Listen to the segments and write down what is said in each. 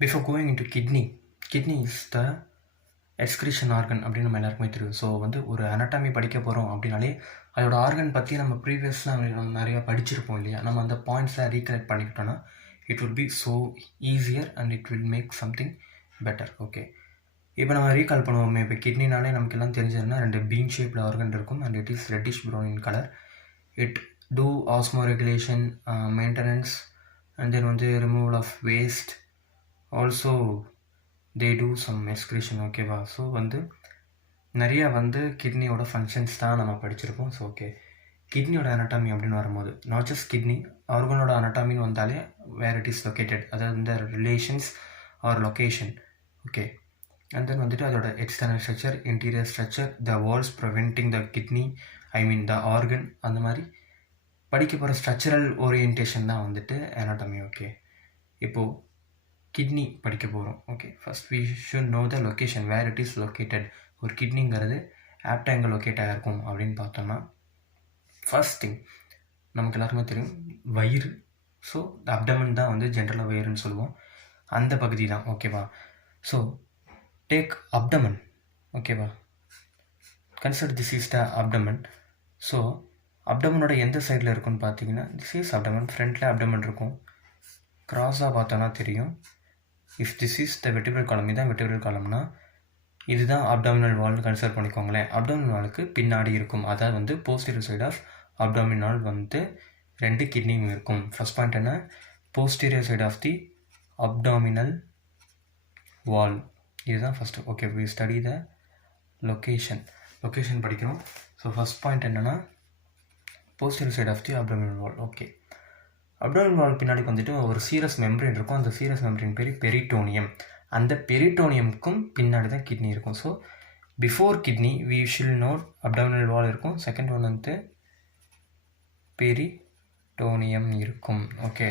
Before going into kidney is the excretion organ அப்படின்னு நம்ம எல்லாருக்குமே தெரியும். ஸோ வந்து ஒரு அனாட்டமி படிக்க போகிறோம் அப்படின்னாலே அதோட ஆர்கன் பற்றி நம்ம ப்ரீவியஸில் நிறையா படிச்சிருப்போம் இல்லையா. நம்ம அந்த பாயிண்ட்ஸை ரீகலெக்ட் பண்ணிக்கிட்டோன்னா it will be so easier and it will make something better. Okay, இப்போ நம்ம ரீகால் பண்ணுவோமே. இப்போ கிட்னினாலே நமக்கு எல்லாம் தெரிஞ்சதுன்னா 2 பீன் ஷேப்டு ஆர்கன் இருக்கும் and it is reddish brown in colour. It do osmoregulation, maintenance and then வந்து removal of waste, also they do some excretion. ஓகேவா. So வந்து நிறையா வந்து கிட்னியோட ஃபங்க்ஷன்ஸ் தான் நம்ம படிச்சிருப்போம். ஸோ ஓகே, கிட்னியோட அனாட்டமி அப்படின்னு வரும்போது நாட் ஜஸ்ட் கிட்னி ஆர்கனோட அனாட்டமின்னு வந்தாலே வேர் இட் இஸ் லொக்கேட்டட், அதாவது இந்த relations R location. Okay, and then வந்துட்டு அதோட external structure, interior structure, the Waals preventing the kidney, I mean the organ, அந்த மாதிரி படிக்க போகிற ஸ்ட்ரக்சரல் ஓரியன்டேஷன் தான் வந்துட்டு அனாட்டமி. ஓகே, இப்போது கிட்னி படிக்க போகிறோம். Okay, first we should know the location where it is located. ஒரு கிட்னிங்கிறது ஆப்டாக எங்கே லொக்கேட் ஆகிருக்கும் அப்படின்னு பார்த்தோம்னா, ஃபர்ஸ்ட் திங் நமக்கு எல்லாருமே தெரியும் வயிறு. ஸோ அப்டமன் தான் வந்து ஜென்ரலாக வயிறுன்னு சொல்லுவோம், அந்த பகுதி தான். ஓகேவா. So take abdomen. ஓகேவா, consider this is the abdomen. So அப்டமனோட எந்த சைடில் இருக்குன்னு பார்த்தீங்கன்னா திஸ் இஸ் அப்டமன். ஃப்ரண்ட்டில் அப்டமன் இருக்கும். க்ராஸாக பார்த்தோன்னா தெரியும். If this is the vertebral column, இதுதான் வெர்டிபிரல் காலம்னா இதுதான் அப்டாமினல் வால்னு கன்சிடர் பண்ணிக்கோங்களேன். அப்டாமினல் வாலுக்கு பின்னாடி இருக்கும், அதாவது வந்து போஸ்டீரியர் சைட் ஆஃப் அப்டாமினால் வந்து 2 கிட்னியும் இருக்கும். ஃபர்ஸ்ட் பாயிண்ட் என்ன, posterior side of the abdominal wall, இதுதான் first. Okay, we study the location படிக்கிறோம். ஸோ ஃபஸ்ட் பாயிண்ட் என்னென்னா posterior side of the abdominal wall. Okay, abdominal wall பின்னாடி வந்துட்டு ஒரு சீரஸ் மெம்பரேன் இருக்கும். அந்த சீரஸ் மெம்பரேன் பேர் பெரிட்டோனியம். அந்த பெரிட்டோனியமுக்கும் பின்னாடி தான் கிட்னி இருக்கும். So before kidney we shall note abdominal wall இருக்கும். செகண்ட் ஒன் வந்து பெரிட்டோனியம் இருக்கும். ஓகே,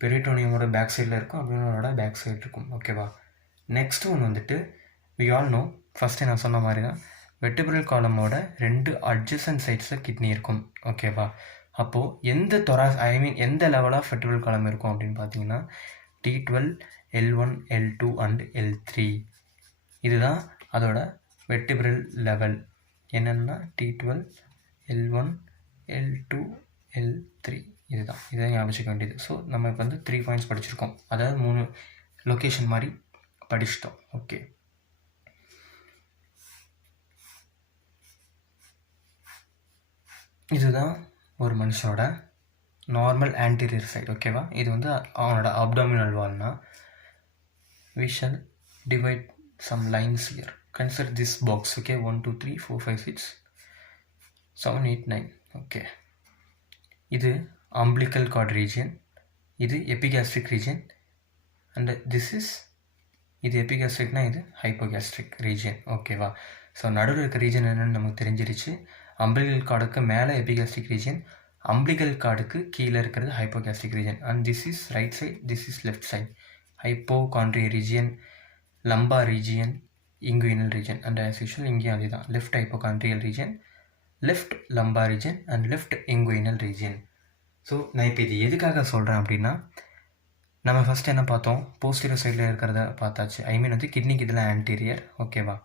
பெரிட்டோனியமோட பேக் சைடில் இருக்கும், அப்டாமினலோட பேக் சைடு இருக்கும். ஓகேவா. நெக்ஸ்ட் ஒன் வந்துட்டு வி ஆல் நோ, ஃபஸ்ட்டு நான் சொன்ன மாதிரி தான் வெர்டிபிரல் காலமோட 2 அட்ஜசன்ட் சைட்ஸில் கிட்னி இருக்கும். ஓகேவா. அப்போது எந்த எந்த லெவல் ஆஃப் வெர்டிபிரல் காலம் இருக்கும் அப்படின்னு பார்த்தீங்கன்னா T12, L1, L2 and L3. இதுதான் அதோட வெர்டிபிரல் லெவல். என்னென்னா T12, L1, L2, L3, இதுதான். இதை ஞாபகம் வேண்டியது. ஸோ நம்ம இப்போ வந்து 3 பாயிண்ட்ஸ் படிச்சிருக்கோம், அதாவது 3 லொக்கேஷன் மாதிரி படிச்சிட்டோம். ஓகே, இதுதான் ஒரு மனுஷனோட நார்மல் ஆன்டீரியர் சைடு. ஓகேவா. இது வந்து அவனோட abdominal வால்னா we shall divide some lines here. Consider this box. Okay, 1 2 3 4 5 6 7 8 9. okay, இது umbilical cord region, இது epigastric region, and this is இது epigastricனா இது hypogastric region. ஓகேவா. ஸோ நடுவில் இருக்க ரீஜன் என்னென்னு நமக்கு தெரிஞ்சிருச்சு. அம்பிளிகல் கார்டுக்கு மேலே எபிகாஸ்ட்ரிக் ரீஜன், அம்பிளிகல் கார்டுக்கு கீழே இருக்கிறது hypogastric region. And this is right side, this is left side. Hypochondrial region, lumbar region, inguinal region. And as usual இங்கேயும் அதே தான், left hypochondrial region, left lumbar region and left inguinal region. So நான் இப்போ இது எதுக்காக சொல்கிறேன் அப்படின்னா, நம்ம ஃபஸ்ட் என்ன பார்த்தோம், போஸ்டீரியர் சைடில் இருக்கிறத பார்த்தாச்சு. ஐ மீன் வந்து கிட்னிக்கு இதில் ஆன்டீரியர். ஓகேவா.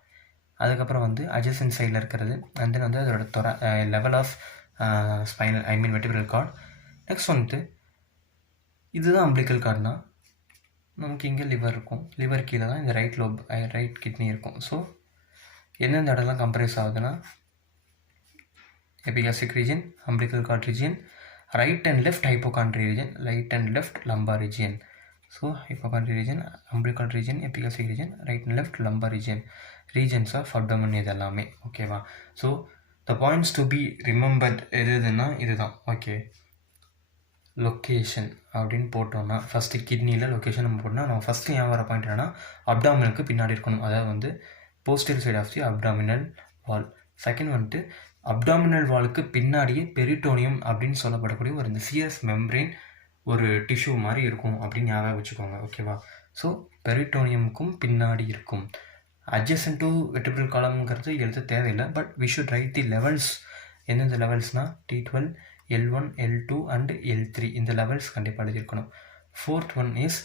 அதுக்கப்புறம் வந்து அட்ஜசன்ட் சைடில் இருக்கிறது, அண்ட் தென் வந்து அதோட level of spinal, I mean vertebral cord. Next வந்துட்டு இதுதான் அம்பிளிக்கல் கார்டுனா நமக்கு இங்கே லிவர் இருக்கும். லிவர் கீழே தான் இந்த ரைட் கிட்னி இருக்கும். ஸோ எந்தெந்த இடம்லாம் கம்ப்ரைஸ் ஆகுதுன்னா epigastric region, umbilical cord region, right and left hypochondrial region, right and left lumbar region. So hypochondrial region, umbilical region, epigastric region, right and left lumbar region, regions of abdomen, இது எல்லாமே. ஓகேவா. So the points to be remembered எதுன்னா இதுதான். Okay, location அப்படின்னு போட்டோம்னா first கிட்னியில் location நம்ம போட்டோம்னா நம்ம ஃபஸ்ட்டு ஏன் வர பாயிண்ட் என்னன்னா அப்டாமினலுக்கு பின்னாடி இருக்கணும், அதாவது வந்து posterior side of the abdominal wall. Second வந்துட்டு அப்டாமினல் வாலுக்கு பின்னாடியே பெரிட்டோனியம் அப்படின்னு சொல்லப்படக்கூடிய ஒரு இந்த சிஎஸ் மெம்பரேன் ஒரு டிஷ்யூ மாதிரி இருக்கும் அப்படின்னு ஞாபகம் வச்சுக்கோங்க. ஓகேவா. ஸோ பெரிட்டோனியமுக்கும் பின்னாடி இருக்கும். அட்ஜசன்ட் டு வெர்டிபிரல் காலம்ங்கிறது எழுத தேவையில்லை, but we should write the levels. எந்தெந்த லெவல்ஸ்னால் T12, L1, L2 and L3 இந்த லெவல்ஸ் கண்டிப்பாக எழுதியிருக்கணும். Fourth one is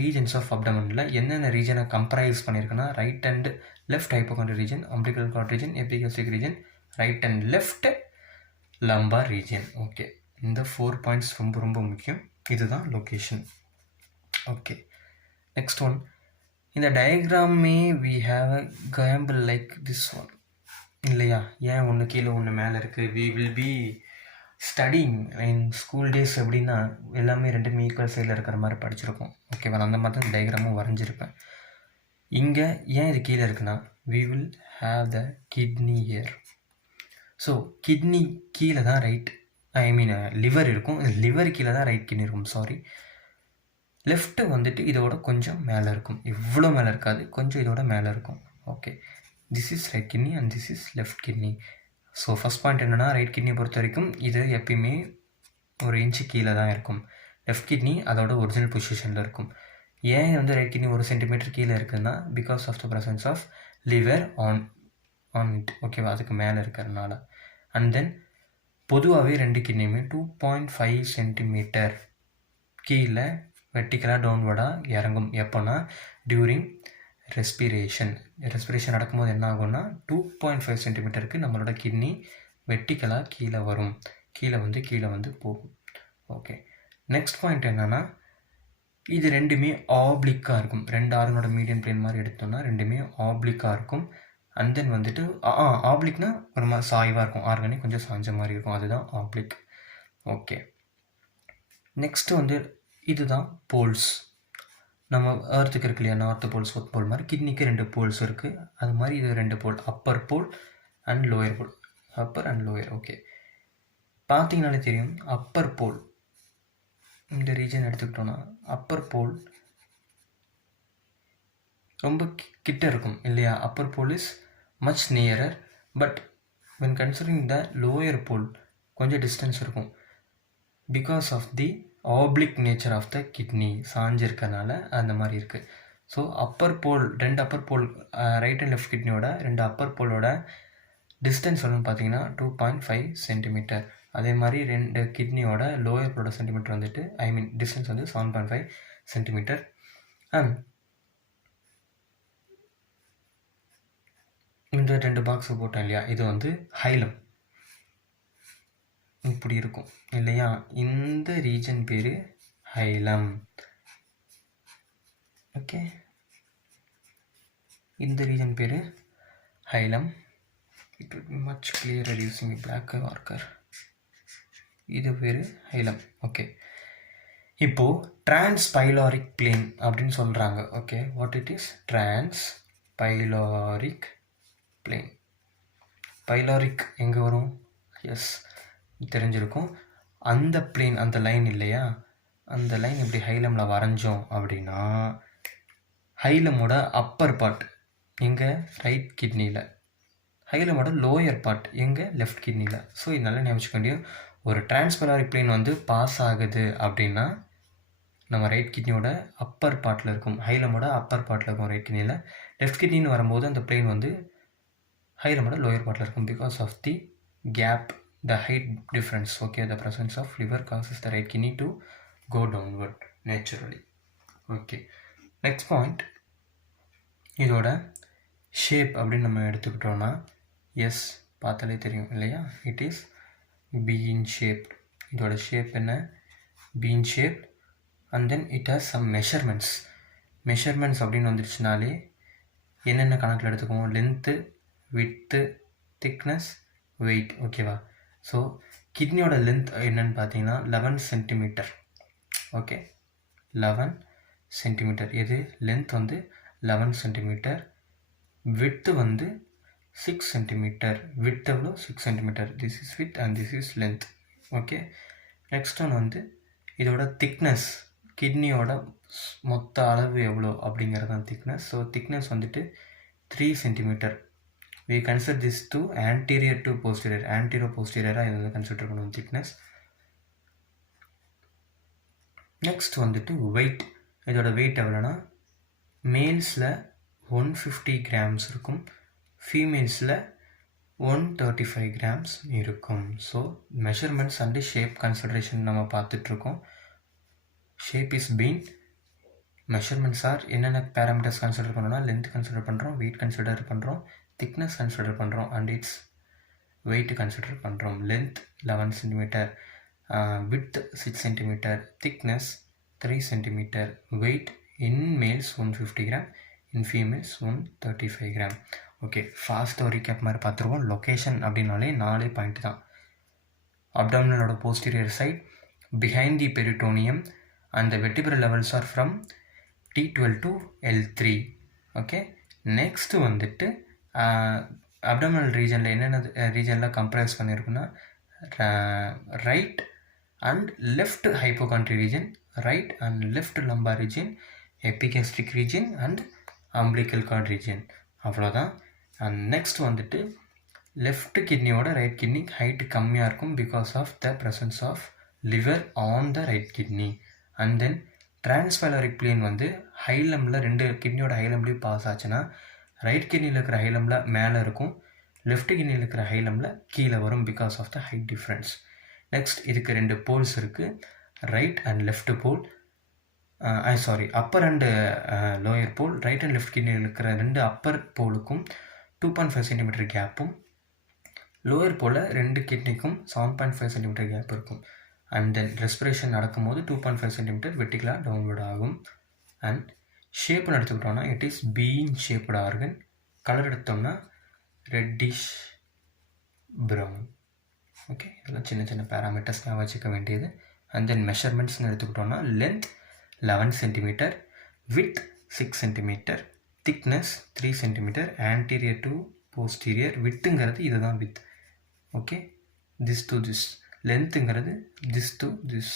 regions of அப்டமனில் என்னென்ன ரீஜனை கம்பரைஸ் பண்ணியிருக்குன்னா right and left hypochondrial region, umbilical cord region, epigastric region, right and left lumbar region. Okay, இந்த 4 பாயிண்ட்ஸ் ரொம்ப ரொம்ப முக்கியம். இதுதான் லொக்கேஷன். Okay, next one. இந்த டயக்ராமே we have a gamble like this one இல்லையா? ஏன் ஒன்று கீழே ஒன்று மேலே இருக்குது? We will be studying in school days எப்படின்னா எல்லாமே ரெண்டுமே ஈக்குவல் சைடில் இருக்கிற மாதிரி படிச்சிருக்கோம். ஓகேவா? அந்த மாதிரி தான் டயக்ராமும் வரைஞ்சிருப்பேன். இங்கே ஏன் இது கீழே இருக்குன்னா we will have the kidney here. So kidney கீழே தான் ரைட், ஐ மீன் லிவர் இருக்கும். லிவர் கீழே தான் ரைட் கிட்னி இருக்கும். சாரி, லெஃப்ட்டு வந்துட்டு இதோட கொஞ்சம் மேலே இருக்கும். இவ்வளோ மேலே இருக்காது, கொஞ்சம் இதோட மேலே இருக்கும். Okay, this is right kidney and this is left kidney. So first point என்னென்னா ரைட் கிட்னியை பொறுத்த வரைக்கும் இது எப்பயுமே ஒரு இன்ச்சு கீழே தான் இருக்கும். லெஃப்ட் கிட்னி அதோட ஒரிஜினல் பொசிஷனில் இருக்கும். ஏன் வந்து ரைட் கிட்னி 1 சென்டிமீட்டர் கீழே இருக்குதுன்னா because of the presence of liver on it. ஓகேவா? அதுக்கு மேலே இருக்கிறதுனால. அண்ட் தென் பொதுவாகவே 2 கிட்னியுமே 2.5 சென்டிமீட்டர் கீழே வெர்டிக்கலாக டவுன்வர்டாக இறங்கும். எப்போனா டியூரிங் ரெஸ்பிரேஷன் நடக்கும்போது என்ன ஆகும்னா 2.5 சென்டிமீட்டருக்கு நம்மளோட கிட்னி வெர்டிக்கலாக கீழே வந்து போகும். ஓகே, நெக்ஸ்ட் பாயிண்ட் என்னென்னா இது ரெண்டுமே ஆப்ளிக்காக இருக்கும். 2 ஆர்கனோட மீடியன் பிளேன் மாதிரி எடுத்தோம்னா ரெண்டுமே ஆப்ளிக்காக இருக்கும். அண்ட் தென் வந்துட்டு ஆப்ளிக்னா ஒரு மாதிரி சாய்வாக இருக்கும், ஆர்கனே கொஞ்சம் சாஞ்ச மாதிரி இருக்கும், அதுதான் ஆப்ளிக். ஓகே, நெக்ஸ்ட்டு வந்து இதுதான் போல்ஸ். நம்ம ஏர்த்துக்கு இருக்கு இல்லையா, நார்த்து போல் சவுத் போல் மாதிரி கிட்னிக்கு 2 போல்ஸ் இருக்குது. அது மாதிரி இது 2 pole, upper pole and lower pole. Upper and lower. Okay, பார்த்தீங்கனாலே தெரியும் அப்பர் போல் இந்த ரீஜன் எடுத்துக்கிட்டோன்னா அப்பர் போல் ரொம்ப கிட்ட இருக்கும் இல்லையா? Upper pole is much nearer. But when considering the lower pole கொஞ்சம் டிஸ்டன்ஸ் இருக்கும் because of the oblique nature of the kidney. சாஞ்சிருக்கனால அந்த மாதிரி இருக்குது. So upper pole 2 upper pole right and left கிட்னியோட 2 அப்பர் போலோட டிஸ்டன்ஸ் வந்து பார்த்தீங்கன்னா 2.5 சென்டிமீட்டர். அதே மாதிரி 2 கிட்னியோட லோயர் போலோட சென்டிமீட்டர் வந்துட்டு ஐ மீன் டிஸ்டன்ஸ் வந்து 7.5 சென்டிமீட்டர். அண்ட் இந்த 2 பாக்ஸ் போட்டேன் இல்லையா, இது வந்து ஹைலம் இப்படி இருக்கும் இல்லையா? இந்த ரீஜன் பேர் ஹைலம். ஓகே, இந்த ரீஜன் பேர் hilum. It will be much clearer using black marker. இது பேர் ஹைலம். ஓகே, இப்போது டிரான்ஸ்பைலாரிக் பிளேன் அப்படின்னு சொல்கிறாங்க. Okay, what it is? Transpyloric plane. Pyloric எங்கே வரும்? எஸ், தெரிஞ்சிருக்கும். அந்த பிளேன், அந்த லைன் இல்லையா, அந்த லைன் இப்படி ஹைலமில் வரைஞ்சோம் அப்படின்னா ஹைலமோட அப்பர் பார்ட் எங்கே? ரைட் கிட்னியில். ஹைலமோட லோயர் பார்ட் எங்கே? லெஃப்ட் கிட்னியில். ஸோ இது நல்லா ஞாபகம் வேண்டிய ஒரு டிரான்ஸ்பைலாரிக் பிளேன் வந்து பாஸ் ஆகுது அப்படின்னா நம்ம ரைட் கிட்னியோட அப்பர் பார்ட்டில் இருக்கும், ஹைலமோட அப்பர் பார்ட்டில் இருக்கும் ரைட் கிட்னியில். லெஃப்ட் கிட்னின்னு வரும்போது அந்த பிளேன் வந்து ஹைலமோட லோயர் பார்ட்டில் இருக்கும் because of the gap, the height difference. Okay, the presence of liver causes the right kidney to go downward naturally. Okay, next point, இதோட ஷேப் அப்படின்னு நம்ம எடுத்துக்கிட்டோன்னா எஸ் பார்த்தாலே தெரியும் இல்லையா, இட் இஸ் பீன் ஷேப்ட். இதோட ஷேப் என்ன? Bean shape. And then it has some measurements அப்படின்னு வந்துடுச்சுனாலே என்னென்ன கணக்கில் எடுத்துக்குவோம்? Length, width, thickness, weight. ஓகேவா? ஸோ கிட்னியோட லென்த் என்னன்னு பார்த்தீங்கன்னா 11 சென்டிமீட்டர். Okay, 11 centimetre. இது லென்த் வந்து 11 சென்டிமீட்டர். விட்த்து வந்து 6 சென்டிமீட்டர். விட்த் எவ்வளோ? 6 centimetre. This is with and this is length. Okay, next one வந்து இதோட திக்னஸ், கிட்னியோட மொத்த அளவு எவ்வளோ அப்படிங்கிறது தான் திக்னஸ். ஸோ திக்னஸ் வந்துட்டு 3 centimetre. we consider this to anterior to posterior. posterior இதை கன்சிடர் பண்ணுவோம் திக்னஸ். நெக்ஸ்ட் வந்துட்டு வெயிட். இதோட வெயிட் எவ்வளோனா மேல்ஸில் 150 கிராம்ஸ் இருக்கும், ஃபீமேல்ஸில் 135 கிராம்ஸ் இருக்கும். So measurements and shape consideration நம்ம பார்த்துட்ருக்கோம். Shape is been, measurements R என்னென்ன பேராமீட்டர்ஸ் கன்சிடர் பண்ணோம்னா லென்த் கன்சிடர் பண்ணுறோம், வெயிட் கன்சிடர் பண்ணுறோம், திக்னஸ் கன்சிடர் பண்ணுறோம் அண்ட் இட்ஸ் வெயிட் கன்சிடர் பண்ணுறோம். Length 11 centimetre, width 6 centimetre, thickness 3 centimetre, wait in males 150 gram, in females 135 gram. Okay, ஃபாஸ்ட்டாக ஒரு recap மாதிரி பார்த்துருவோம். லொக்கேஷன் அப்படின்னாலே 4 பாயிண்ட் தான். அப்டாமினலோட posterior side, behind the peritoneum and the vertebral levels are from T12 to L3. Okay, next வந்துட்டு abdominal ரீஜனில் என்னென்ன ரீஜனில் கம்ப்ரைஸ் பண்ணியிருக்குன்னா right and left hypochondria region, right and left lumbar region, epigastric region and umbilical cord region. அவ்வளோதான். And next வந்துட்டு left கிட்னியோட right kidney height கம்மியாக இருக்கும் because of the presence of liver on the right kidney. And then transpyloric plane வந்து ஹைலமில் 2 கிட்னியோட ஹைலம்லேயும் pass ஆச்சுன்னா right கிட்னியில் இருக்கிற ஹைலமில் மேலே இருக்கும், லெஃப்ட் கிட்னியில் இருக்கிற ஹைலமில் கீழே வரும் because of the height difference. Next இதுக்கு 2 போல்ஸ் இருக்குது, right and left pole, upper and lower pole. Right and left கிட்னியில் இருக்கிற 2 அப்பர் போலுக்கும் 2.5 சென்டிமீட்டர் கேப்பும், லோயர் போல் 2 கிட்னிக்கும் 7.5 சென்டிமீட்டர் கேப் இருக்கும். அண்ட் தென் ரெஸ்பிரேஷன் நடக்கும்போது 2.5 சென்டிமீட்டர் வெர்டிகலாக டவுன்வர்ட் ஆகும். அண்ட் ஷேப்னு எடுத்துக்கிட்டோம்னா it is bean shaped organ. Colour எடுத்தோம்னா ரெட்டிஷ் ப்ரௌன். ஓகே, இதெல்லாம் சின்ன சின்ன பேராமீட்டர்ஸ் நான் வச்சுக்க வேண்டியது. அண்ட் தென் மெஷர்மெண்ட்ஸ்னு எடுத்துக்கிட்டோம்னா length 11 centimetre, width 6 centimetre, thickness 3 centimetre, anterior to posterior. வித்துங்கிறது இதுதான் width. Okay, this to this. லென்த்துங்கிறது திஸ் டு திஸ்.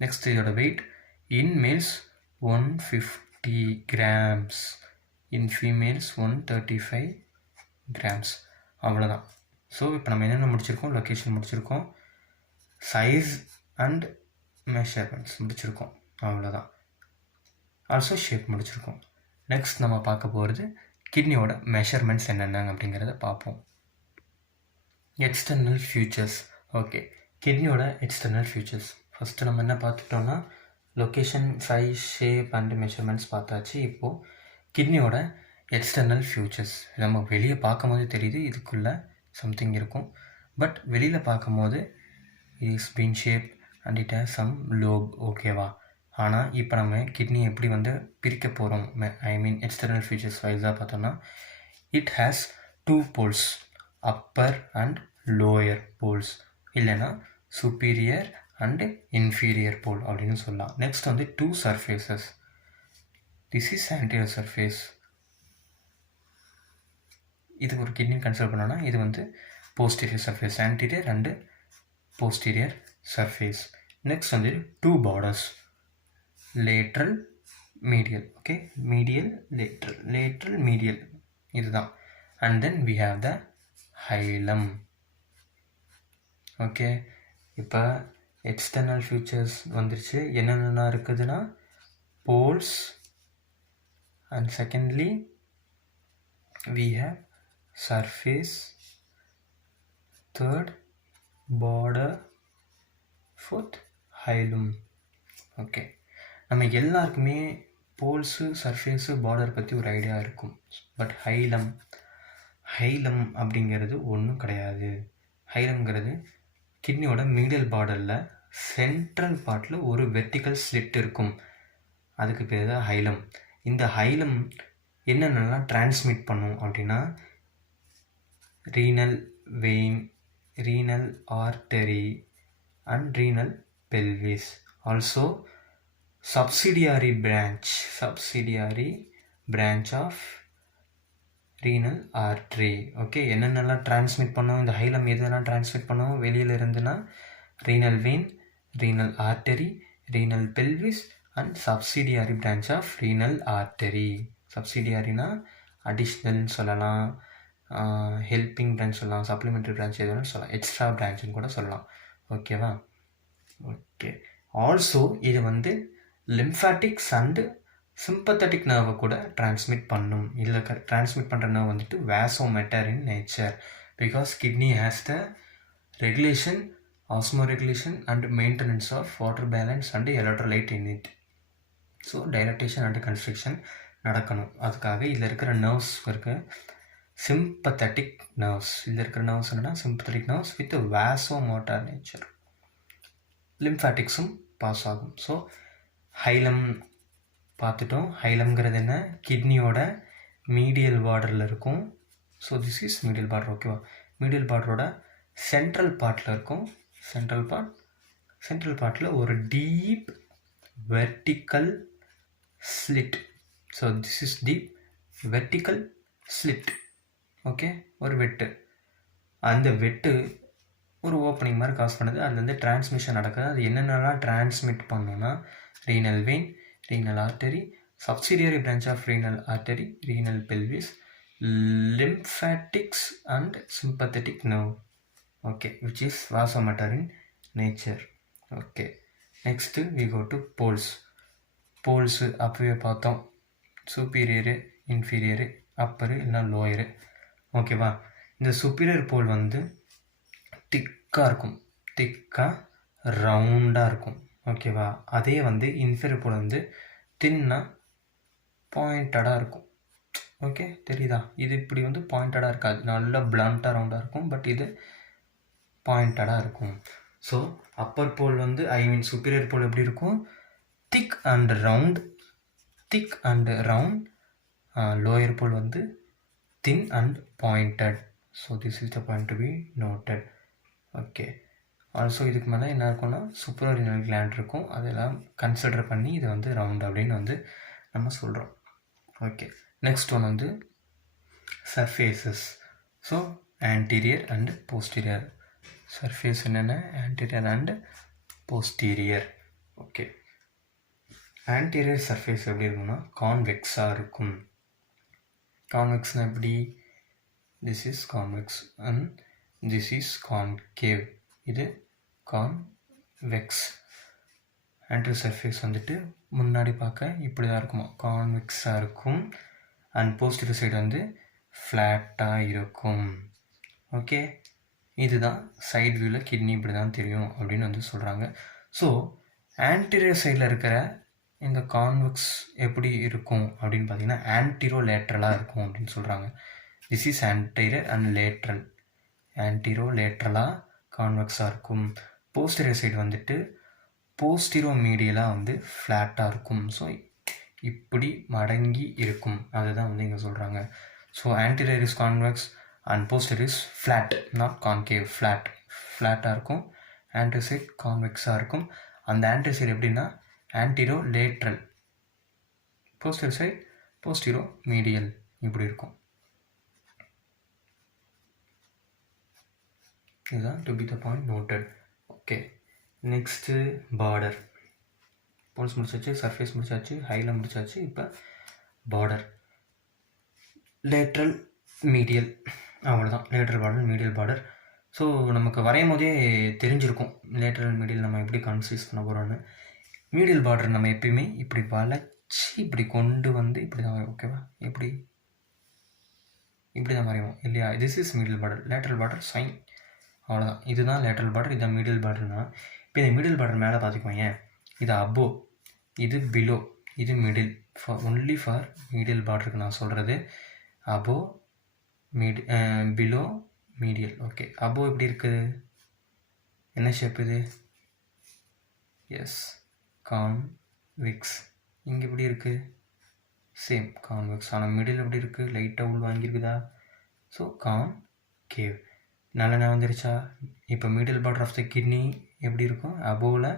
நெக்ஸ்ட் இதோட weight in males 150 grams, in females 135 grams. அவ்வளோதான். ஸோ இப்போ நம்ம என்னென்ன முடிச்சிருக்கோம்? லொக்கேஷன் முடிச்சிருக்கோம், சைஸ் அண்ட் மெஷர்மெண்ட்ஸ் முடிச்சிருக்கோம், அவ்வளோதான். ஆல்சோ ஷேப் முடிச்சிருக்கோம். நெக்ஸ்ட் நம்ம பார்க்க போகிறது கிட்னியோட மெஷர்மெண்ட்ஸ் என்னென்ன அப்படிங்கிறத பார்ப்போம். External features. ஓகே, கிட்னியோட எக்ஸ்டர்னல் ஃபியூச்சர்ஸ் ஃபஸ்ட்டு நம்ம என்ன பார்த்துட்டோம்னா location, size, shape and measurements பார்த்தாச்சு. இப்போது கிட்னியோட எக்ஸ்டர்னல் ஃபியூச்சர்ஸ் நம்ம வெளியே பார்க்கும் போது தெரியுது இதுக்குள்ளே சம்திங் இருக்கும், பட் வெளியில் பார்க்கும் போது is bean shape and it has some lobe. ஓகேவா? ஆனால் இப்போ நம்ம கிட்னி எப்படி வந்து பிரிக்க போகிறோம், எக்ஸ்டர்னல் ஃபியூச்சர்ஸ் வைஸாக பார்த்தோம்னா it has 2 poles, upper and lower poles, இல்லைன்னா சுப்பீரியர் அண்டு இன்ஃபீரியர் போல் அப்படின்னு சொல்லலாம். நெக்ஸ்ட் வந்து 2 surfaces. This is anterior surface. இது ஒரு கிட்னி கன்சிடர் பண்ணோன்னா இது வந்து posterior surface, anterior and posterior surface. Next வந்து 2 borders, lateral medial. Okay, medial lateral, lateral medial, இதுதான். And then we have the hilum. Okay, இப்போ எக்ஸ்டர்னல் ஃபியூச்சர்ஸ் வந்துருச்சு. என்னென்ன இருக்குதுன்னா poles, and secondly we have surface, third border, fourth hilum. Okay, நம்ம எல்லாருக்குமே போல்ஸு, surface, border பற்றி ஒரு ஐடியா இருக்கும். பட் ஹைலம் அப்படிங்கிறது ஒன்றும் கிடையாது. ஹைலம்ங்கிறது கிட்னியோட மீடியல் பார்டரில் சென்ட்ரல் பார்ட்டில் ஒரு வெர்டிக்கல் ஸ்லிட் இருக்கும், அதுக்கு பேர் தான் ஹைலம். இந்த ஹைலம் என்னென்னலாம் டிரான்ஸ்மிட் பண்ணும் அப்படின்னா renal vein, renal artery and renal pelvis. Also subsidiary branch of renal artery. Okay, என்னென்னலாம் டிரான்ஸ்மிட் பண்ணும் இந்த ஹைலம், எதெல்லாம் டிரான்ஸ்மிட் பண்ணும் வெளியில் இருந்துன்னா renal vein, renal artery, renal pelvis and subsidiary branch of renal artery. சப்சிடியரினா அடிஷ்னல்னு சொல்லலாம், ஹெல்பிங் பிரான்ச் சொல்லலாம், சப்ளிமெண்ட்ரி பிரான்ச் எதுவும் சொல்லலாம், எக்ஸ்ட்ரா பிரான்ச்சுன்னு கூட சொல்லலாம். ஓகேவா? ஓகே, ஆல்சோ இது வந்து லிம்ஃபாட்டிக்ஸ் அண்டு சிம்பத்தட்டிக் நர்வை கூட டிரான்ஸ்மிட் பண்ணும். இதில் டிரான்ஸ்மிட் பண்ணுற நர்வ் வந்துட்டு vasomotor in nature, because kidney has the regulation, osmoregulation and maintenance of water balance and electrolyte in it. So dilatation and constriction நடக்கணும். அதுக்காக இதில் இருக்கிற நர்வ்ஸ் இருக்குது, சிம்பத்தட்டிக் நர்வ்ஸ். இதில் இருக்கிற நர்வ்ஸ் என்னென்னா sympathetic nerves with vasomotor nature. லிம்ஃபேட்டிக்ஸும் pass ஆகும். ஸோ ஹைலம் பார்த்துட்டோம். ஹைலம்ங்கிறது என்ன, கிட்னியோட மீடியல் பார்டரில் இருக்கும். So this is medial border. ஓகேவா, மீடியல் பார்டரோட சென்ட்ரல் பார்ட்டில் இருக்கும். சென்ட்ரல் பார்ட்டில் ஒரு deep vertical slit. So this is deep vertical slit. Okay, ஒரு வெட்டு. அந்த வெட்டு ஒரு ஓப்பனிங் மாதிரி காசு பண்ணுது. அதுலேருந்து டிரான்ஸ்மிஷன் நடக்குது. அது என்னென்னலாம் டிரான்ஸ்மிட் பண்ணணும்னா renal vein, renal artery, subsidiary branch of renal artery, renal pelvis, lymphatics and sympathetic nerve. Okay, which is vasomotor in nature. Okay, next we go to poles. Poles அப்பவே பார்த்தோம், superior, inferior, upper இல்லைனா lower. ஓகேவா, இந்த superior pole வந்து திக்காக இருக்கும், திக்காக ரவுண்டாக இருக்கும். ஓகேவா, அதே வந்து inferior pole வந்து தின்னாக பாயிண்டடாக இருக்கும். ஓகே, தெரியுதா, இது இப்படி வந்து பாயிண்டடாக இருக்காது, நல்லா பிளண்ட்டாக ரவுண்டாக இருக்கும். பட் இது பாயிண்டடாக இருக்கும். ஸோ அப்பர் போல் வந்து சுப்பீரியர் போல் எப்படி இருக்கும், thick and round, thick and round. Lower pole வந்து thin and pointed. So this is the point to be noted. Okay, also இதுக்கு மேலே என்ன இருக்கும்னா சூப்பரோரினல் கிளாண்ட் இருக்கும். அதெல்லாம் கன்சிடர் பண்ணி இது வந்து ரவுண்ட் அப்படின்னு வந்து நம்ம சொல்கிறோம். ஓகே, நெக்ஸ்ட் ஒன் வந்து surfaces. So anterior and posterior. Surface என்னென்ன, anterior and posterior. Okay, anterior surface எப்படி இருக்கும்னா கான்வெக்ஸாக இருக்கும். கான்வெக்ஸ்னால் எப்படி, this is convex and this is concave. இது கான்வெக்ஸ். ஆன்டீரியர் சர்ஃபேஸ் வந்துட்டு முன்னாடி பார்க்க இப்படி தான் இருக்குமா, கான்வெக்ஸாக இருக்கும். அண்ட் போஸ்டீரியர் சைடு வந்து ஃப்ளாட்டாக இருக்கும். ஓகே, இதுதான் சைட் வியூவில் கிட்னி இப்படி தான் தெரியும் அப்படின்னு வந்து சொல்கிறாங்க. ஸோ ஆன்டீரியர் சைடில் இருக்கிற இந்த கான்வெக்ஸ் எப்படி இருக்கும் அப்படின்னு பார்த்தீங்கன்னா ஆன்டிரோ லேட்ரலாக இருக்கும் அப்படின்னு சொல்கிறாங்க. This is anterior and lateral. Antero லேட்ரலாக கான்வெக்ஸாக இருக்கும். போஸ்டீரியர் சைடு வந்துட்டு போஸ்டிரோ மீடியலாக வந்து ஃப்ளாட்டாக இருக்கும். ஸோ இப்படி மடங்கி இருக்கும், அதுதான் வந்து இங்கே சொல்கிறாங்க. So anterior is convex and posterior is flat, not concave, ஃப்ளாட்டாக இருக்கும். ஆன்டீரியர் சைட் கான்வெக்ஸாக இருக்கும். அந்த ஆன்டீரியர் சைடு எப்படின்னா antero lateral, posterior side postero medial, இப்படி இருக்கும். இதுதான் to be the point noted. Okay, next border. Poles முடிச்சாச்சு, சர்ஃபேஸ் முடிச்சாச்சு, ஹைல முடிச்சாச்சு. இப்போ பார்டர், லேட்ரல் மீடியல், அவ்வளோதான். Lateral border, medial border. So நமக்கு வரையும் போதே தெரிஞ்சிருக்கும் லேட்ரல் மீடியல் நம்ம எப்படி கன்சியூஸ் பண்ண போகிறோன்னு. மீடியல் பார்டர் நம்ம எப்பயுமே இப்படி வளைச்சி இப்படி கொண்டு வந்து இப்படி தான் வரையும். ஓகேவா, இப்படி தான் வரையும் இல்லையா. This is medial border. Lateral border sign, அவ்வளோதான். இதுதான் லேட்ரல் பார்டர், இதுதான் மீடியல் பார்டர்னா. இப்போ இந்த மீடியல் பார்டர் மேலே பார்த்துக்கோங்க, இது அபோ, இது பிலோ, இது மிடில். ஒன்லி ஃபார் மீடியல் பார்டருக்கு நான் சொல்கிறது. Above below medial. Okay, above எப்படி இருக்குது, என்ன ஷேப் இது, எஸ் கான்வெக்ஸ். இங்கே எப்படி இருக்குது, சேம் கான்வெக்ஸ். ஆனால் மிடில் எப்படி இருக்குது, லைட்டாக உள் வாங்கியிருக்குதா. So concave. நல்ல நான் வந்துருச்சா. இப்போ middle border of the kidney எப்படி இருக்கும், அபோவில்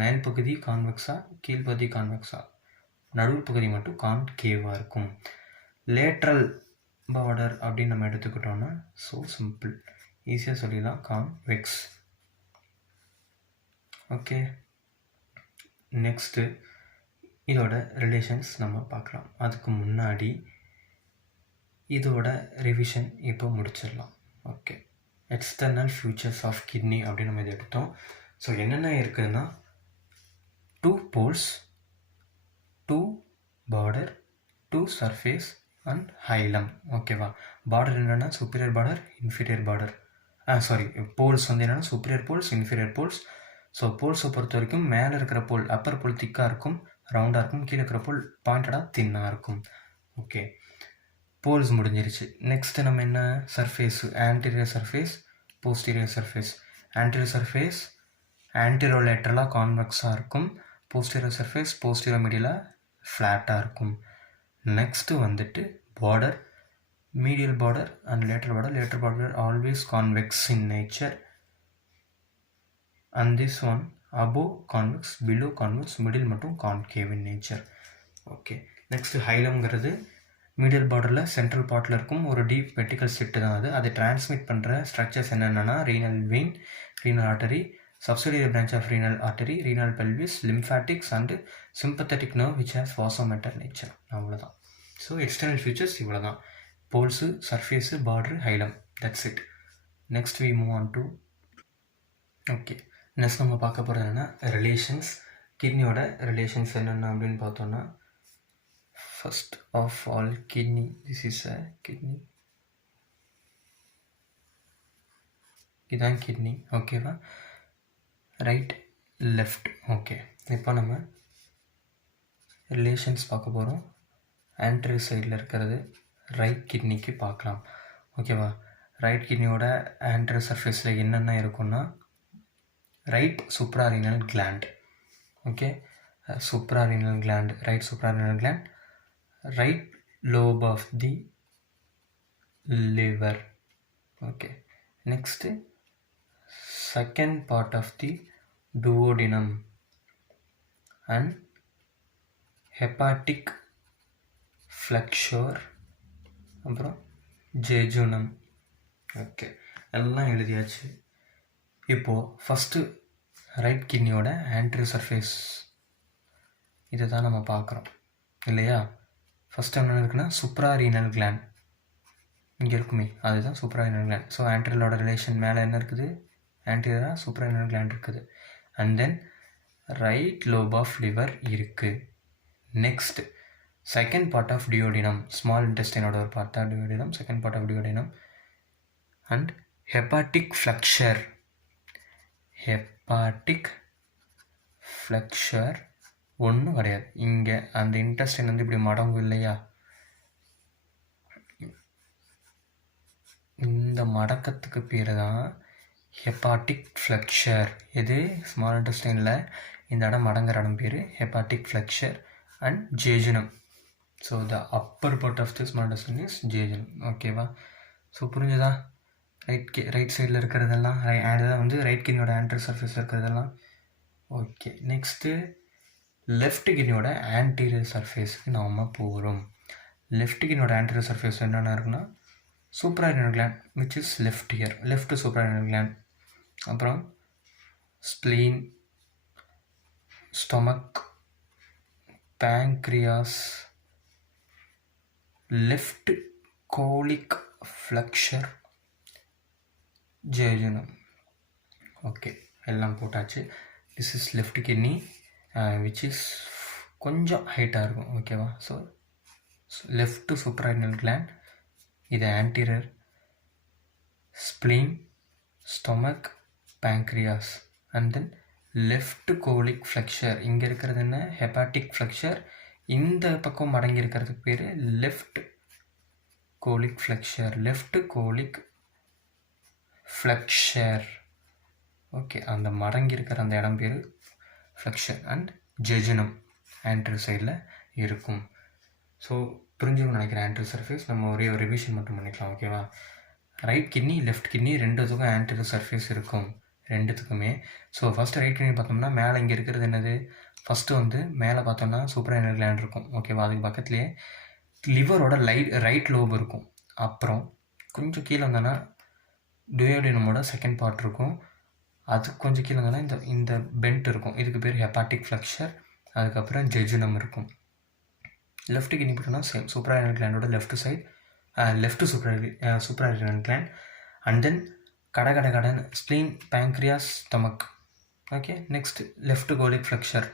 மேல் பகுதி கான்வெக்ஸா, கீழ்பகுதி கான்வெக்ஸா, நடுவு பகுதி மட்டும் கான்கேவாக இருக்கும். லேட்ரல் பார்டர் அப்படின்னு நம்ம எடுத்துக்கிட்டோன்னா ஸோ சிம்பிள், ஈஸியாக சொல்லிடலாம், கான்வெக்ஸ். ஓகே, நெக்ஸ்ட்டு இதோட ரிலேஷன்ஸ் நம்ம பார்க்கலாம். அதுக்கு முன்னாடி இதோட ரிவிஷன் இப்போ முடிச்சிடலாம். Okay, external features of kidney அப்படின்னு நம்ம இதை எடுத்தோம். ஸோ என்னென்ன இருக்குதுன்னா 2 poles, 2 border, 2 surface and hilum. ஓகேவா, பார்டர் என்னென்னா superior border, inferior border. Poles வந்து என்னென்னா superior poles, inferior poles. So போல்ஸை பொறுத்த வரைக்கும் மேலே இருக்கிற போல் அப்பர் போல் திக்காக இருக்கும், ரவுண்டாக இருக்கும், கீழே இருக்கிற போல் பாயிண்டடாக தின்னாக இருக்கும். ஓகே, போல்ஸ் முடிஞ்சிருச்சு. நெக்ஸ்ட்டு நம்ம என்ன surface, anterior surface, posterior surface. Anterior surface ஆன்டிரோலேட்ரலாக கான்வெக்ஸாக இருக்கும், போஸ்டீரியர் சர்ஃபேஸ் போஸ்டீரியர் மீடியலாக ஃப்ளாட்டாக இருக்கும். நெக்ஸ்ட்டு வந்துட்டு border, medial border and lateral border always convex in nature, and this one above convex, below convex, middle மட்டும் concave in nature. Okay, next ஹைலம்ங்கிறது medial பார்டரில் சென்ட்ரல் பார்ட்டில் இருக்கும் ஒரு டீப் வெர்டிக்கல் ஸ்லிட்டு தான் அது. அதை டிரான்ஸ்மிட் பண்ணுற ஸ்ட்ரக்சர்ஸ் என்னென்னா renal vein, renal artery, subsidiary branch of renal artery, renal pelvis, lymphatics and sympathetic nerve which has vasomotor nature. அவ்வளோதான். ஸோ எக்ஸ்டர்னல் ஃபீச்சர்ஸ் இவ்வளோ தான். Poles, surface, border, hilum, that's it. Next we move on to okay, next நம்ம பார்க்க போகிறது என்னென்னா relations. கிட்னியோட relations என்னென்ன அப்படின்னு பார்த்தோன்னா, first of all kidney, this is a kidney, இதுதான் கிட்னி. ஓகேவா, ரைட் லெஃப்ட். ஓகே, இப்போ நம்ம ரிலேஷன்ஸ் பார்க்க போகிறோம். ஆன்டீரியர் சைடில் இருக்கிறது ரைட் கிட்னிக்கு பார்க்கலாம். ஓகேவா, ரைட் கிட்னியோட ஆன்டீரியர் சர்ஃபேஸில் என்னென்ன இருக்குன்னா, right suprarenal gland. Okay, suprarenal gland, right suprarenal gland, right lobe of the liver. Okay, next second part of the duodenum and hepatic flexure, அப்புறம் jejunum. ஓகே, எல்லாம் எழுதியாச்சு. இப்போது ஃபஸ்ட்டு ரைட் கிட்னியோட ஆன்டீரியர் சர்ஃபேஸ் இதை தான் நம்ம பார்க்குறோம் இல்லையா. ஃபஸ்ட்டு என்ன இருக்குன்னா சுப்ராரீனல் கிளாண்ட் இங்கே இருக்குமே, அதுதான் சுப்ராரீனல் கிளாண்ட். ஸோ ஆன்டீரியரோட ரிலேஷன் மேலே என்ன இருக்குது, ஆன்டீரியராக சுப்ராரீனல் கிளாண்ட் இருக்குது. And then right lobe of liver இருக்குது. Next second part of duodenum, small இன்டெஸ்டைனோட ஒரு பார்ட் தான் duodenum, second part of duodenum. And hepatic flexure, hepatic flexure ஒன்றும் கிடையாது. இங்கே அந்த இன்டெஸ்டைன் வந்து இப்படி மடங்கும் இல்லையா, இந்த மடக்கத்துக்கு பேர் தான் ஹெப்பாட்டிக் ஃப்ளெக்ஷர். இது ஸ்மால் இன்டெஸ்டைனில் இந்த இடம் மடங்குற இடம் பேர் hepatic flexure. And jejunum, so the upper part of the small intestine is jejunum. ஓகேவா, ஸோ புரிஞ்சுதா? ரைட் சைடில் இருக்கிறதெல்லாம் அதுதான் வந்து ரைட் கிட்னியோட ஆன்டீரியர் சர்ஃபேஸில் இருக்கிறதெல்லாம். ஓகே, நெக்ஸ்ட்டு லெஃப்ட் கிட்னியோட ஆன்டீரியர் சர்ஃபேஸுக்கு நாம் போகிறோம். லெஃப்ட் கிட்னியோட ஆன்டீரியர் சர்ஃபேஸ் என்னென்ன இருக்குன்னா, suprarenal gland which is left ear, left suprarenal gland, அப்புறம் spleen, stomach, pancreas, left colic flexure, jejunum. Okay, எல்லாம் போட்டாச்சு. This is left kidney which is கொஞ்சம் ஹைட்டாக இருக்கும். ஓகேவா, ஸோ லெஃப்ட் சூப்ராரீனல் கிளாண்ட், இது anterior, spleen, stomach, pancreas, and then left colic flexure. இங்கே இருக்கிறது என்ன, ஹெப்பாட்டிக் ஃப்ளெக்ஷர். இந்த பக்கம் மடங்கி இருக்கிறதுக்கு பேர் left colic flexure, left colic flexure. Okay, அந்த மடங்கி இருக்கிற அந்த இடம் பேர் ஃப்ளெக்ஷர். அண்ட் ஜெஜுனம் ஆன்டீரியர் சைடில் இருக்கும். ஸோ புரிஞ்சுக்கணும்னு நினைக்கிறேன் ஆன்டீரியர் சர்ஃபேஸ். நம்ம ஒரே ஒரு ரிவிஷன் மட்டும் பண்ணிக்கலாம். ஓகேவா, ரைட் கிட்னி லெஃப்ட் கிட்னி ரெண்டுத்துக்கும் ஆன்டீரியர் சர்ஃபேஸ் இருக்கும், ரெண்டுத்துக்குமே. ஸோ ஃபஸ்ட்டு ரைட் கிட்னி பார்த்தோம்னா மேலே இங்கே இருக்கிறது என்னது, ஃபஸ்ட்டு வந்து மேலே பார்த்தோம்னா சூப்ராரீனல் கிளாண்ட் இருக்கும். ஓகேவா, அதுக்கு பக்கத்துலேயே லிவரோட ரைட் லோப் இருக்கும். அப்புறம் கொஞ்சம் கீழே வந்தோன்னா டியோடினமோட செகண்ட் பார்ட் இருக்கும். அது கொஞ்சம் கீழே வந்தோன்னா இந்த பென்ட் இருக்கும், இதுக்கு பேர் ஹெப்பாட்டிக் ஃப்ளெக்ஷர். அதுக்கப்புறம் ஜெஜுனம் இருக்கும். லெஃப்ட் கிட்னி பார்த்தோம்னா சேம் சூப்ராரீனல் கிளாண்டோட left side, left suprarenal gland. And then கடன் spleen, pancreas, stomach. Okay, next left colic flexure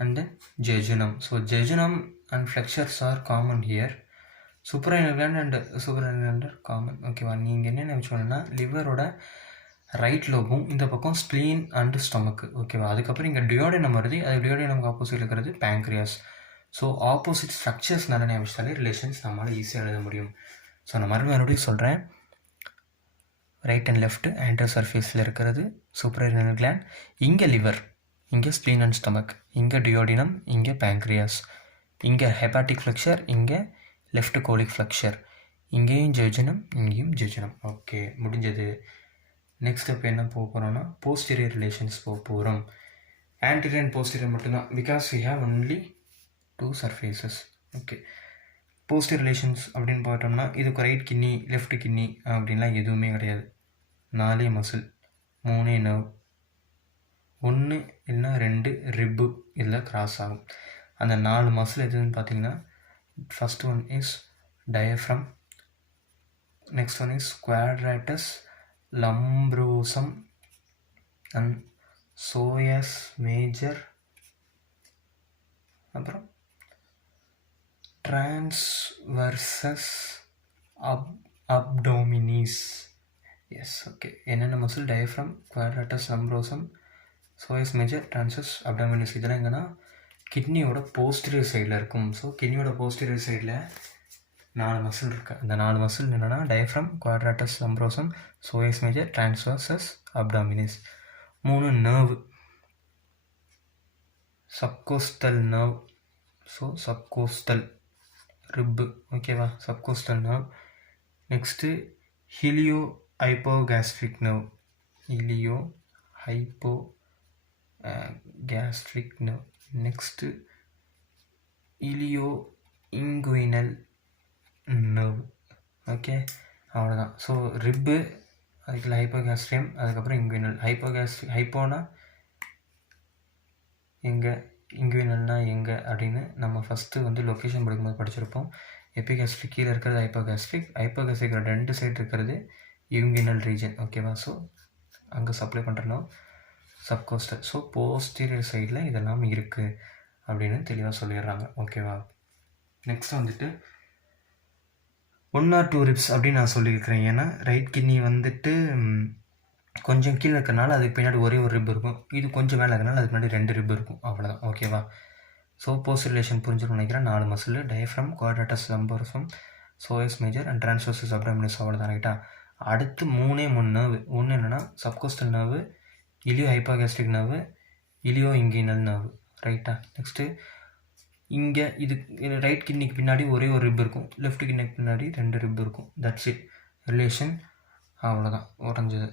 and then jejunum. So jejunum and flexures are common here. Suprarenal gland and suprarenal gland are common. ஓகேவா, நீங்கள் என்ன நினச்சோன்னா லிவரோட right லோபும் இந்த பக்கம் spleen and stomach ஓகேவா. அதுக்கப்புறம் இங்கே duodenum வருது, அது டியோடினமுக்கு ஆப்போசிட் இருக்கிறது பேங்க்ரியாஸ். ஸோ ஆப்போசிட் ஸ்ட்ரக்சர்ஸ் நல்லா ஞாபகம் ரிலேஷன்ஸ் நம்மளால் ஈஸியாக எழுத முடியும். ஸோ நான் மறுபடியும் சொல்கிறேன். ரைட் அண்ட் லெஃப்ட் ஆன்டர் சர்ஃபேஸில் இருக்கிறது சூப்பரேனல் கிளாண்ட், இங்கே லிவர், இங்கே ஸ்ப்ளீன் அண்ட் ஸ்டமக், இங்கே டியோடினம், இங்கே பேங்க்ரியாஸ், இங்கே ஹெப்பாட்டிக் ஃப்ளெக்சர், இங்கே லெஃப்ட் கோலிக் ஃப்ளெக்சர், இங்கேயும் ஜெஜனம், இங்கேயும் ஜெஜனம். ஓகே, முடிஞ்சது. நெக்ஸ்ட் இப்போ என்ன போக போகிறோன்னா போஸ்டீரியர் ரிலேஷன்ஸ் போக போகிறோம். ஆன்டீரியர் அண்ட் போஸ்டீரியர் மட்டும்தான், because we have only 2 surfaces. Okay, posterior relations அப்படின்னு பார்த்தோம்னா இதுக்கு ரைட் கிட்னி லெஃப்ட் கிட்னி அப்படின்லாம் எதுவுமே கிடையாது. 4 மசில், 3 நர்வ், 1 இல்லைன்னா 2 ரிப்பு இதில் கிராஸ் ஆகும். அந்த 4 மசில் எதுன்னு பார்த்தீங்கன்னா first one is diaphragm, next one is quadratus lumborum and psoas major, அப்புறம் டிரான்ஸ்வர்சஸ் அப்டோமினிஸ். Yes, okay. என்னென்ன muscle? Diaphragm, quadratus lumborum, psoas major, transverse abdominis. இதெல்லாம் எங்கன்னா கிட்னியோட போஸ்டீரியர் சைடில் இருக்கும். ஸோ கிட்னியோட போஸ்டீரியர் சைடில் 4 மசில் இருக்குது. அந்த 4 மசில் என்னென்னா diaphragm, quadratus lumborum, psoas major, transversus abdominis. 3 nerve, subcostal nerve, so subcostal rib ஓகேவா, subcostal nerve. Next ilio hypogastric nerve, ilio hypogastric nerve. Next ilio inguinal nerve. Okay, அவ்வளோதான். So rib, அதுக்குள்ள hypogastrium, அதுக்கப்புறம் இங்குயினல். ஹைப்போனா எங்கே, இங்குயினல்னா எங்கே அப்படின்னு நம்ம first வந்து location படிக்கும்போது படிச்சிருப்போம். எபிகாஸ்ட்ரிக் கீழே இருக்கிறது ஹைப்போகாஸ்ட்ரிக், ஹைப்போகாஸ்ட்ரிக் 2 சைடு இருக்கிறது இங்குயினல் ரீஜன். ஓகேவா, ஸோ அங்கே சப்ளை பண்ணுறோம் சப்கோஸ்டல். ஸோ போஸ்டீரியர் சைடில் இதெல்லாம் இருக்குது அப்படின்னு தெளிவாக சொல்லிடுறாங்க. ஓகேவா, நெக்ஸ்ட் வந்துட்டு 1 or 2 ரிப்ஸ் அப்படின்னு நான் சொல்லியிருக்கிறேன். ஏன்னா ரைட் கிட்னி வந்துட்டு கொஞ்சம் கீழே இருக்கிறனால அதுக்கு பின்னாடி ஒரே ஒரு ரிப் இருக்கும், இது கொஞ்சம் மேலே இருக்கிறனால அதுக்கு முன்னாடி 2 ரிப் இருக்கும், அவ்வளோதான். ஓகேவா, ஸோ போஸ்ட் ரிலேஷன் புரிஞ்சுக்கணும்னு நினைக்கிறேன். 4 muscle, diaphragm, quadratus lumborum, psoas major and transversus abdominis, அவ்வளோதான். ரைட்டா, அடுத்து 3 நர்வு. ஒன்று என்னென்னா subcostal nerve, ilio hypogastric nerve, ilio inguinal nerve. ரைட்டா, நெக்ஸ்ட்டு இங்கே இது ரைட் கிட்னிக்கு பின்னாடி ஒரே ஒரு ரிப் இருக்கும், லெஃப்ட் கிட்னிக்கு பின்னாடி 2 ரிப் இருக்கும். தட்ஸ் இட், ரிலேஷன் அவ்வளோதான், உடஞ்சது.